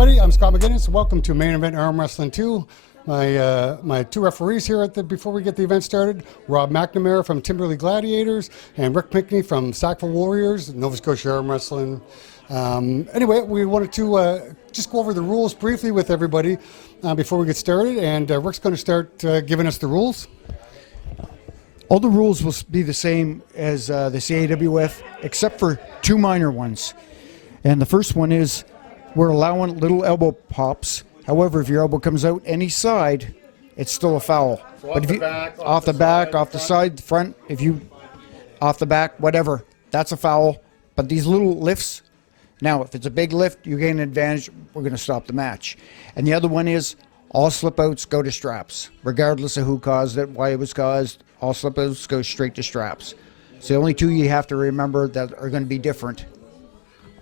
everybody. I'm Scott McGinnis. Welcome to Main Event Arm Wrestling 2. My two referees here before we get the event started, Rob McNamara from Timberlea Gladiators and Rick Pinkney from Sackville Warriors, Nova Scotia Arm Wrestling. Anyway, we wanted to just go over the rules briefly with everybody before we get started, and Rick's going to start giving us the rules. All the rules will be the same as the CAWF, except for two minor ones. And the first one is we're allowing little elbow pops. However, if your elbow comes out any side, it's still a foul. So but if you off the back, off the side, front, if you off the back, whatever, that's a foul. But these little lifts, now if it's a big lift, you gain an advantage, we're going to stop the match. And the other one is all slip outs go to straps, regardless of who caused it, why it was caused. All slip outs go straight to straps. So the only two you have to remember that are going to be different.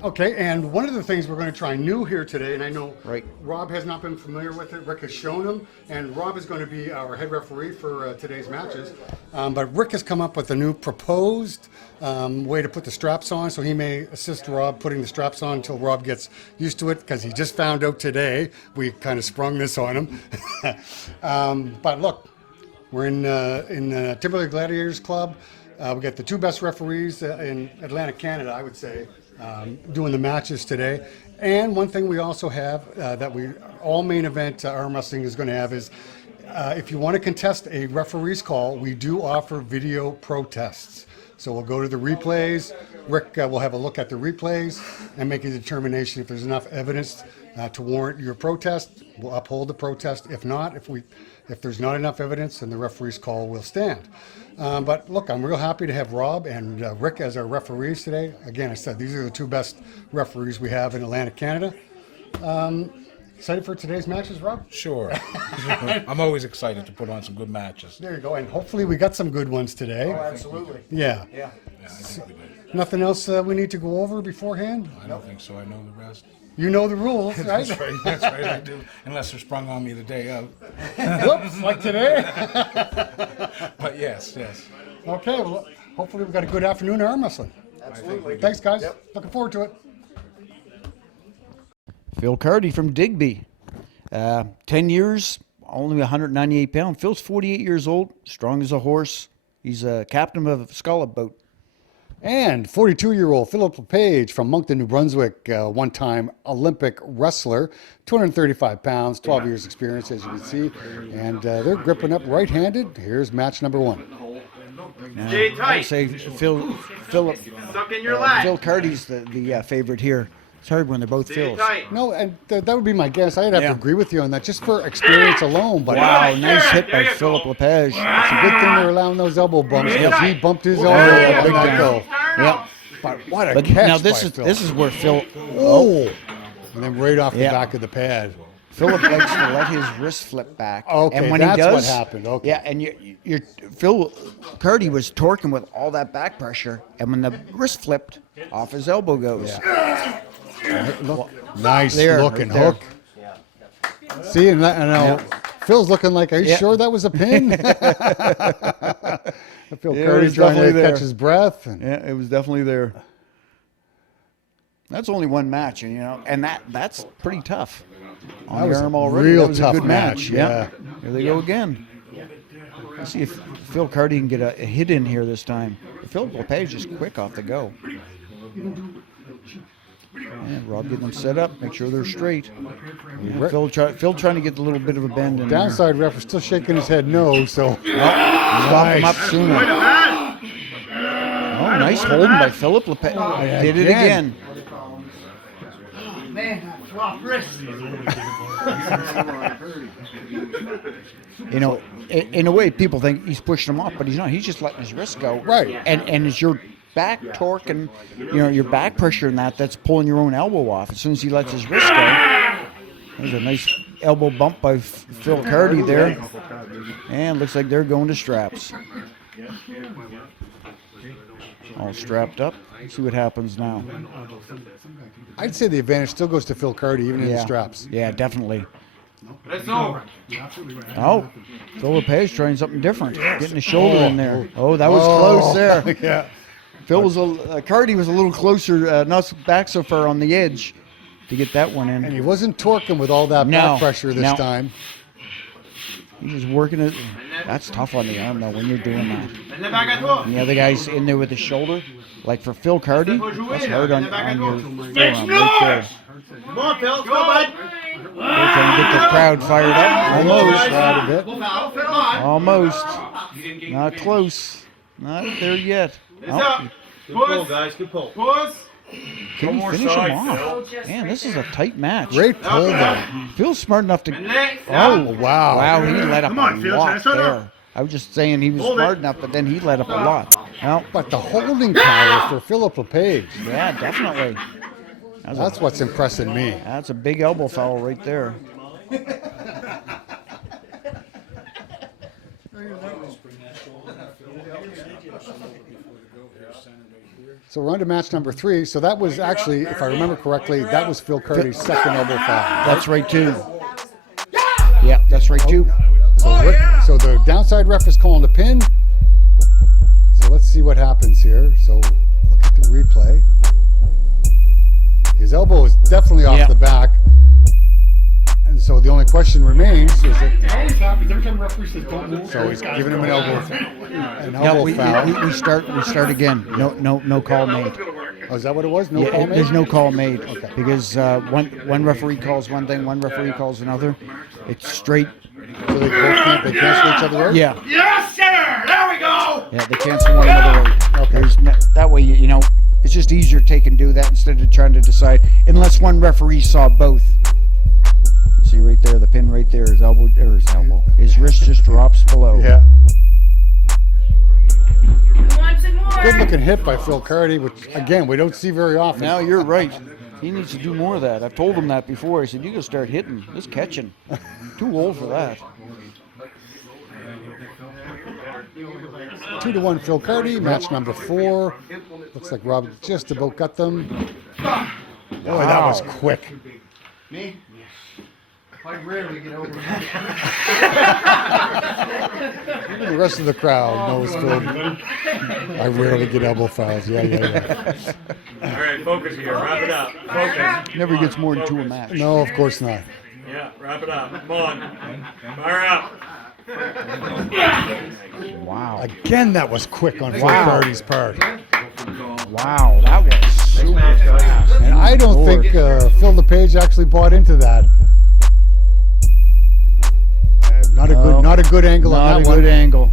Okay, and one of the things we're going to try new here today, and I know Right. Rob has not been familiar with it, Rick has shown him, and Rob is going to be our head referee for today's matches. But Rick has come up with a new proposed way to put the straps on, so he may assist Rob putting the straps on until Rob gets used to it, because he just found out today. We kind of sprung this on him. But look, we're in Timberlea Gladiators Club. We got the two best referees in Atlantic Canada, I would say, doing the matches today. And one thing we also have that all main event arm wrestling is going to have is if you want to contest a referee's call, we do offer video protests. So we'll go to the replays. Rick will have a look at the replays and make a determination if there's enough evidence to warrant your protest. We'll uphold the protest. If not, if there's not enough evidence, then the referee's call will stand. But look, I'm real happy to have Rob and Rick as our referees today. Again, I said these are the two best referees we have in Atlantic Canada. Excited for today's matches, Rob? Sure. I'm always excited to put on some good matches. There you go, and hopefully we got some good ones today. Oh, absolutely. Yeah. Yeah, I think we did. Nothing else we need to go over beforehand? I don't think so. I know the rest. You know the rules, right? That's right, I do. Unless they're sprung on me the day of. Whoops, like today. But yes. Okay, well, hopefully we've got a good afternoon of arm wrestling. Absolutely. Thanks, guys. Yep. Looking forward to it. Phil Carty from Digby. 10 years, only 198 pounds. Phil's 48 years old, strong as a horse. He's a captain of a scallop boat. And 42-year-old Philippe Lepage from Moncton, New Brunswick, one-time Olympic wrestler, 235 pounds, 12 years experience, as you can see. And they're gripping up right-handed. Here's match number one. I'd say Phil Carty's the favorite here. It's hard when they're both Phils. No, and that would be my guess. I'd have to agree with you on that, just for experience alone. But Wow, nice hit by Philippe Lepage. It's a good thing they're allowing those elbow bumps, because he bumped his elbow and big let time. go. Yeah. But what a But catch now by this Phil. is where Phil. Oh! And then right off the Yeah. back of the pad. Philip likes to let his wrist flip back. Okay, and when that's he does, what happened. Okay. Yeah, and Phil Carty was torquing with all that back pressure, and when the wrist flipped, off his elbow goes. Yeah. Look, nice There, looking right there. hook. See, and now Phil's looking like, are you sure that was a pin? I feel Yeah, it Carty's was trying to definitely catch there. his breath. And Yeah, it was definitely there. That's only one match, and that's pretty tough. On That the was arm a already. real That was tough a good match. match, Here they go again. Let's see if Phil Carty can get a hit in here this time. Phil Lepage is quick off the go. And Rob getting them set up, make sure they're straight. Yeah, Phil trying to get a little bit of a bend in downside ref is still shaking his head no, so. Stop him up sooner. Oh, nice holding by Philippe Lepage. Did it again. Man, that flop wrist. In a way, people think he's pushing him off, but he's not. He's just letting his wrist go. Right. And it's your back torque and your back pressure and that's pulling your own elbow off. As soon as he lets his wrist go, there's a nice elbow bump by Phil Carty there, and looks like they're going to straps. All strapped up. See what happens now. I'd say the advantage still goes to Phil Carty, even in the straps. Yeah, definitely. Let's go. Oh, Phil Lepage trying something different, getting the shoulder in there. Oh, that was close there. Yeah. Phil was Carty was a little closer, not back so far on the edge, to get that one And in. he wasn't torquing with all that No, back pressure this no. time. He was working it. That's tough on the arm though when you're doing that. Le back à toi. And the other guy's in there with the shoulder. Like for Phil Carty, that's hard on your forearm right there. Come on, Phil. Go, bud. They're trying to get the crowd fired up. Almost. Tried a bit. Go, Val. Come on. Almost. Not close. Not there yet. It's Oh, up. Good pull, Puss. guys. Good pull. Puss. can he more finish side, him off? Man, this is a tight match. Great pull though. Phil's smart enough to. Next. Oh, Wow. wow, he let up Come on, a Phil, lot try to start there. up. I was just saying he was Hold it. smart enough, but then he let up a lot. Well, But the holding power for Philippe Lepage, yeah, definitely. that's what's impressing me. That's a big elbow foul right there. So we're on to match number 3. So that was actually, if I remember correctly, that was Phil Carty's second elbow foul. That's right too. Yeah, that's right too. So the downside ref is calling a pin. So let's see what happens here. So look at the replay. His elbow is definitely off Yeah. the back. And so the only question remains is that, It always happens every time referee says don't move. so he's giving him an elbow Yeah, we foul. start again. No call made. Oh, is that what it was? No Yeah, call made? there's no call made because one referee calls one thing, one referee calls another. It's straight. So they cancel each other out? Yeah, Yes, sir. There we go. yeah, they cancel one another out. Okay. That way, you know, it's just easier to take and do that instead of trying to decide. Unless one referee saw both. You see right there, the pin right there, his elbow, or his elbow. His wrist just drops below. Yeah. Want some more? Good looking hit by Phil Carty, which again we don't see very often. Now you're right. He needs to do more of that. I've told him that before. I said, you gotta start hitting. This catching. Too old for that. 2-1 Phil Carty, match number 4. Looks like Rob just about got them. Oh, that was quick. Me? I rarely get over Even the rest of the crowd knows Phil. I rarely get elbow fouls. Yeah. All right, focus here. Wrap it up. Focus. Never gets more than 2 a match. No, of course not. Yeah, wrap it up. Come on. Fire up. Wow. Again, that was quick on Phil Wow. Carty's part. Wow, that was super fast. And I don't Lord. think Phil Lepage actually bought into that. Not a good angle on Not a that one. good angle.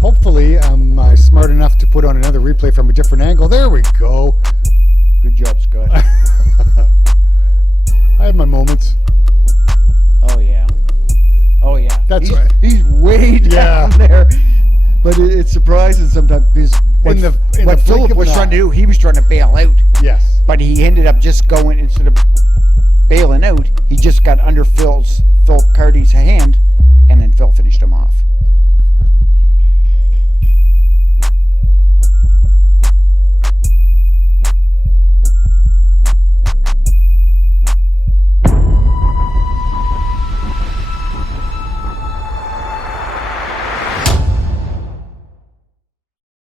Hopefully, I'm smart enough to put on another replay from a different angle. There we go. Good job, Scott. I have my moments. Oh yeah. Oh yeah. That's he's, right. He's way down Yeah. there. But it's surprising sometimes because what, In the what blink Philip of was an trying to eye. do, he was trying to bail out. Yes. But he ended up just going, instead of bailing out, he just got under Phil Carty's hand, and then Phil finished him off.